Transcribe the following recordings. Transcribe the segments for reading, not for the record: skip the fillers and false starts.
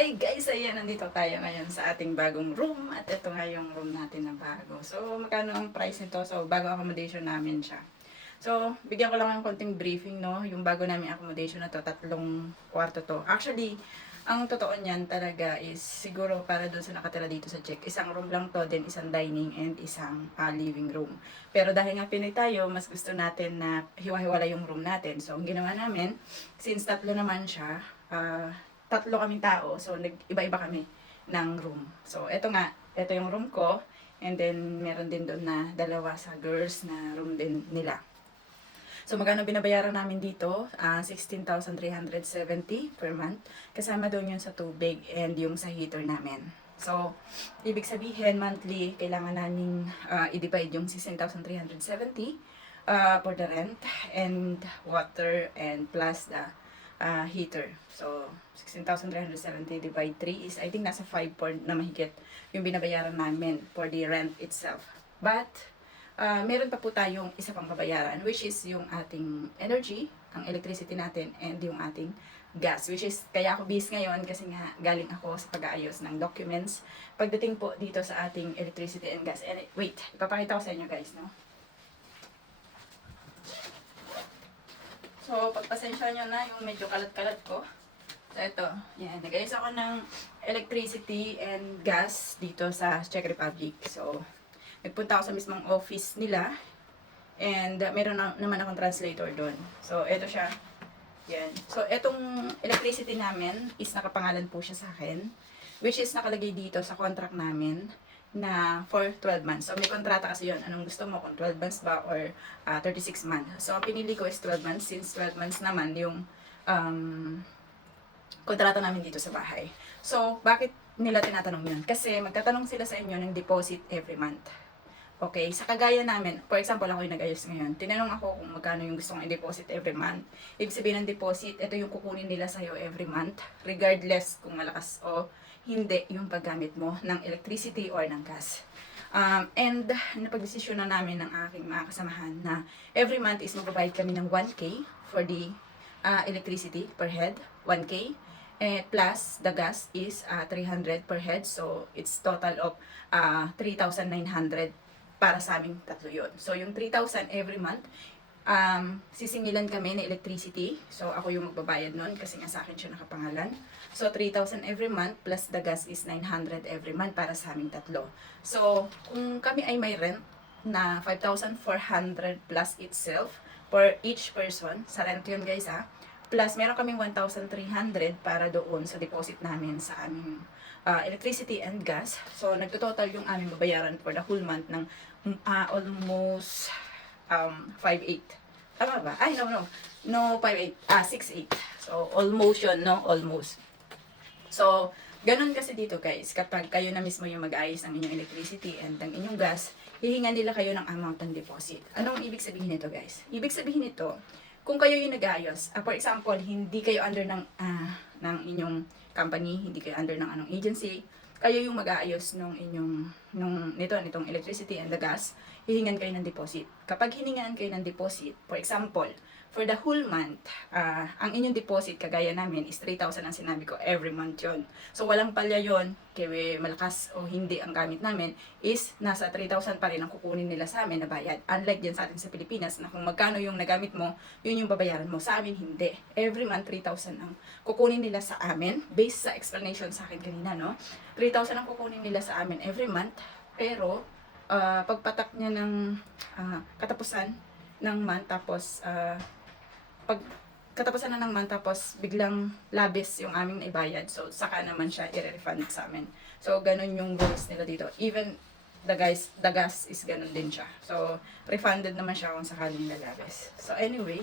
Hi guys! Ayan, nandito tayo ngayon sa ating bagong room. At ito nga yung room natin na bago. So, magkano ang price nito? So, bago accommodation namin siya. So, bigyan ko lang ng konting briefing, no? Yung bago namin accommodation na to, 3 kwarto to. Actually, ang totoo niyan talaga is siguro para doon sa nakatira dito sa check. Isang room lang to, then isang dining and isang living room. Pero dahil nga Pinoy tayo, mas gusto natin na hiwa-hiwala yung room natin. So, ang ginawa namin, since 3 naman siya, 3 kaming tao, so nag-iba-iba kami ng room. So, ito yung room ko, and then meron din doon na 2 sa girls na room din nila. So, magkano binabayaran namin dito? 16,370 per month. Kasama doon yun sa tubig and yung sa heater namin. So, ibig sabihin, monthly, kailangan namin i-divide yung 16,370 for the rent and water and plus the heater. So, 16,370 divide 3 is, I think, nasa 5 na mahigit yung binabayaran namin for the rent itself. But, meron pa po tayong isa pang babayaran, which is yung ating energy, ang electricity natin, and yung ating gas, which is, kaya ako busy ngayon kasi nga galing ako sa pag-aayos ng documents pagdating po dito sa ating electricity and gas. And wait, ipapakita ko sa inyo guys, no? So, pagpasensya nyo na yung medyo kalat-kalat ko. So, ito. Yan. Nag-ayos ako ng electricity and gas dito sa Czech Republic. So, nagpunta ako sa mismong office nila. And meron naman akong translator doon. So, ito siya. Yan. So, itong electricity namin is nakapangalan po siya sa akin. Which is nakalagay dito sa contract namin na for 12 months. So, may kontrata kasi yun. Anong gusto mo? Kung 12 months ba or 36 months. So, ang pinili ko is 12 months since 12 months naman yung kontrata namin dito sa bahay. So, bakit nila tinatanong yun? Kasi magtatanong sila sa inyo ng deposit every month. Okay, sa kagaya namin, for example, ako yung nag-ayos ngayon. Tinanong ako kung magkano yung gusto kong i-deposit every month. Ibig sabihin ng deposit, ito yung kukunin nila sa'yo every month, regardless kung malakas o hindi yung paggamit mo ng electricity or ng gas. And napag-desisyon na namin ng aking mga kasamahan na every month is magbabayad kami ng 1K for the electricity per head, 1K. Plus the gas is 300 per head, so it's total of 3,900 para sa aming tatlo yun. So yung 3,000 every month, sisingilan kami ng electricity. So ako yung magbabayad nun kasi nga sa akin siya nakapangalan. So 3,000 every month plus the gas is 900 every month para sa aming tatlo. So kung kami ay may rent na 5,400 plus itself for each person, sa rent yun guys plus meron kaming 1,300 para doon sa deposit namin sa aming electricity and gas. So nagtototal yung aming babayaran for the whole month ng almost 5,800. Tama ba? Ay, no 5,800. 6,800. So, almost yun, no? Almost. So, ganun kasi dito guys, kapag kayo na mismo yung mag-ayos ng inyong electricity and ng inyong gas, hihingan nila kayo ng amount ng deposit. Anong ibig sabihin nito guys? Ibig sabihin nito, kung kayo yung nag-ayos, for example, hindi kayo under ng inyong company, hindi kayo under ng anong agency, kayo yung mag-aayos nitong electricity and the gas, hihingan kayo ng deposit. Kapag hiningaan kayo ng deposit, for example, for the whole month, ang inyong deposit, kagaya namin, is 3,000 ang sinabi ko, every month yon. So, walang palya yon, kaya malakas o hindi ang gamit namin, is nasa 3,000 pa rin ang kukunin nila sa amin na bayad. Unlike dyan sa atin sa Pilipinas, na kung magkano yung nagamit mo, yun yung babayaran mo. Sa amin, hindi. Every month, 3,000 ang kukunin nila sa amin, based sa explanation sa akin kanina, no? 3,000 ang kukunin nila sa amin every month, pero pagpatak niya ng katapusan ng month, tapos pag katapusan na ng month, tapos biglang labis yung aming naibayad, so saka naman siya i-refund sa amin. So ganun yung rules nila dito. Even the gas is ganun din siya. So refunded naman siya kung sakaling lalabis. So anyway,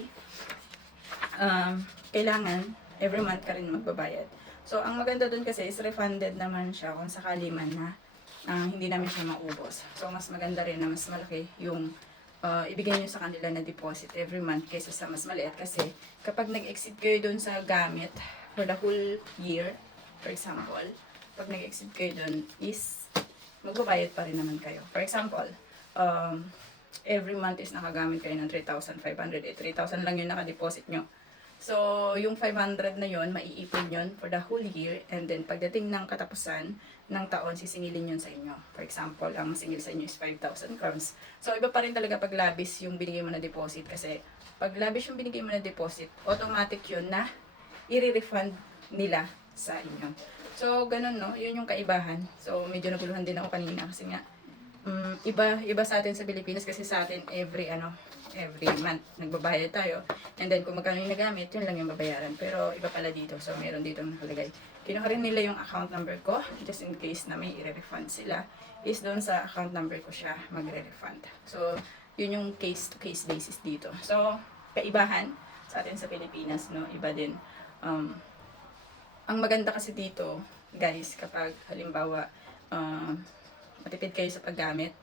kailangan every month ka rin magbabayad. So ang maganda dun kasi is refunded naman siya kung sakali man na hindi namin siya maubos. So mas maganda rin na mas malaki yung ibigay nyo sa kanila na deposit every month kaysa sa mas maliit, kasi kapag nag-exceed kayo dun sa gamit for the whole year, for example, pag nag-exceed kayo dun is magbabayad pa rin naman kayo. For example, every month is nakagamit kayo ng 3,500, 3,000 lang yung nakadeposit nyo. So, yung 500 na yon maiipon yon for the whole year, and then pagdating ng katapusan ng taon, sisingilin yun sa inyo. For example, ang singil sa inyo is 5,000 crowns. So, iba pa rin talaga pag labis yung binigay mo na deposit, kasi pag labis yung binigay mo na deposit, automatic yun na i-refund nila sa inyo. So, ganun, no? Yun yung kaibahan. So, medyo naguluhan din ako kanina kasi nga, iba sa atin sa Pilipinas, kasi sa atin every month nagbabayad tayo, and then kung magkano yung nagamit, yun lang yung babayaran. Pero iba pala dito, so meron dito nakalagay. Kinuha rin nila yung account number ko, just in case na may i-refund sila, is doon sa account number ko siya magre-refund. So yun yung case to case basis dito. So kaibahan sa atin sa Pilipinas, no, iba din. Ang maganda kasi dito, guys, kapag halimbawa matipid kayo sa paggamit,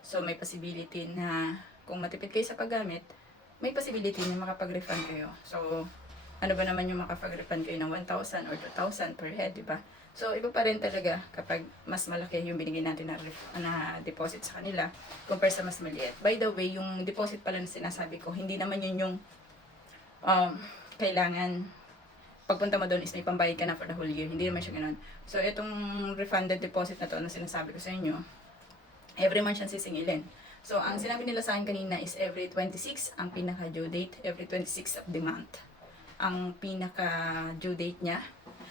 so may possibility na kung matipid kayo sa paggamit, may possibility na makapag-refund kayo. So, ano ba naman yung makapag-refund kayo ng 1,000 or 2,000 per head, di ba? So, iba pa rin talaga kapag mas malaki yung binigay natin na deposit sa kanila compare sa mas maliit. By the way, yung deposit pala na sinasabi ko, hindi naman yun yung kailangan pagpunta mo doon is may pambayad ka na for the whole year. Hindi naman siya ganun. So, itong refunded deposit na to na sinasabi ko sa inyo, every month siyang sisingilin. So, ang sinabi nila sa akin kanina is every 26 ang pinaka-due date. Every 26 of the month ang pinaka-due date niya.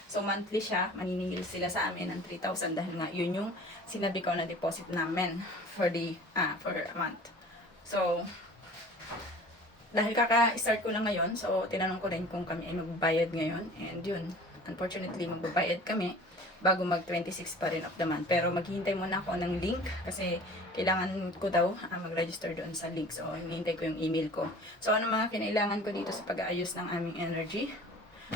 So, monthly siya. Maniningil sila sa amin ng 3,000 dahil nga yun yung sinabi ko na deposit namin for a month. So, dahil kaka-start ko lang ngayon, so tinanong ko rin kung kami ay magbabayad ngayon. And yun, unfortunately, magbabayad kami bago mag-26 pa rin of the month. Pero maghihintay muna ako ng link kasi kailangan ko daw mag-register doon sa link. So, hinihintay ko yung email ko. So, ano mga kinailangan ko dito sa pag-aayos ng aming energy?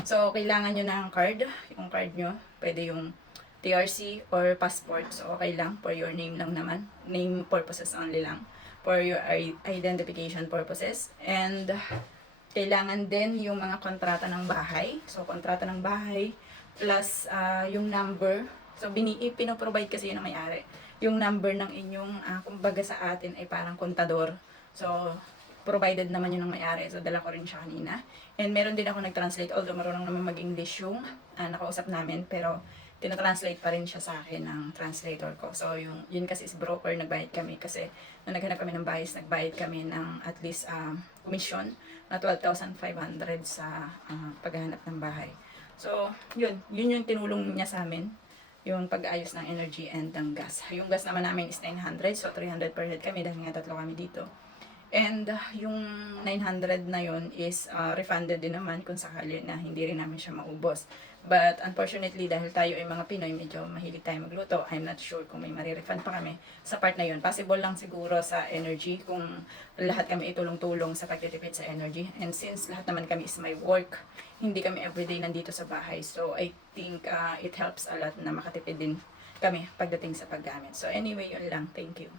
So, kailangan nyo ng card. Yung card nyo, pwede yung TRC or passport. So, okay lang. For your name lang naman. Name purposes only lang. For your identification purposes. And, kailangan din yung mga kontrata ng bahay. So, kontrata ng bahay plus yung number. So, pinoprovide kasi yun ng may-ari. Yung number ng inyong, kumbaga sa atin ay parang kontador. So, provided naman yun ng may-ari. So, dala ko rin siya kanina. And meron din ako nag-translate. Although marunong naman mag-English yung nakausap namin. Pero, tinatranslate pa rin siya sa akin ng translator ko. So, yun kasi is broker, nagbayad kami. Kasi, nung naghanap kami ng bayis, nagbayad kami ng at least commission na 12,500 sa paghahanap ng bahay. So, yun yung tinulong niya sa amin, yung pag-ayos ng energy and ng gas. Yung gas naman namin is 900, so 300 per head kami dahil nga tatlo kami dito. And yung 900 na yun is refunded din naman kung sakali na hindi rin namin siya maubos. But unfortunately, dahil tayo ay mga Pinoy, medyo mahilig tayo magluto. I'm not sure kung may marirefund pa kami sa part na yun. Possible lang siguro sa energy kung lahat kami itulong-tulong sa pagtitipid sa energy. And since lahat naman kami is my work, hindi kami everyday nandito sa bahay. So I think it helps a lot na makatipid din kami pagdating sa paggamit. So anyway, yun lang. Thank you.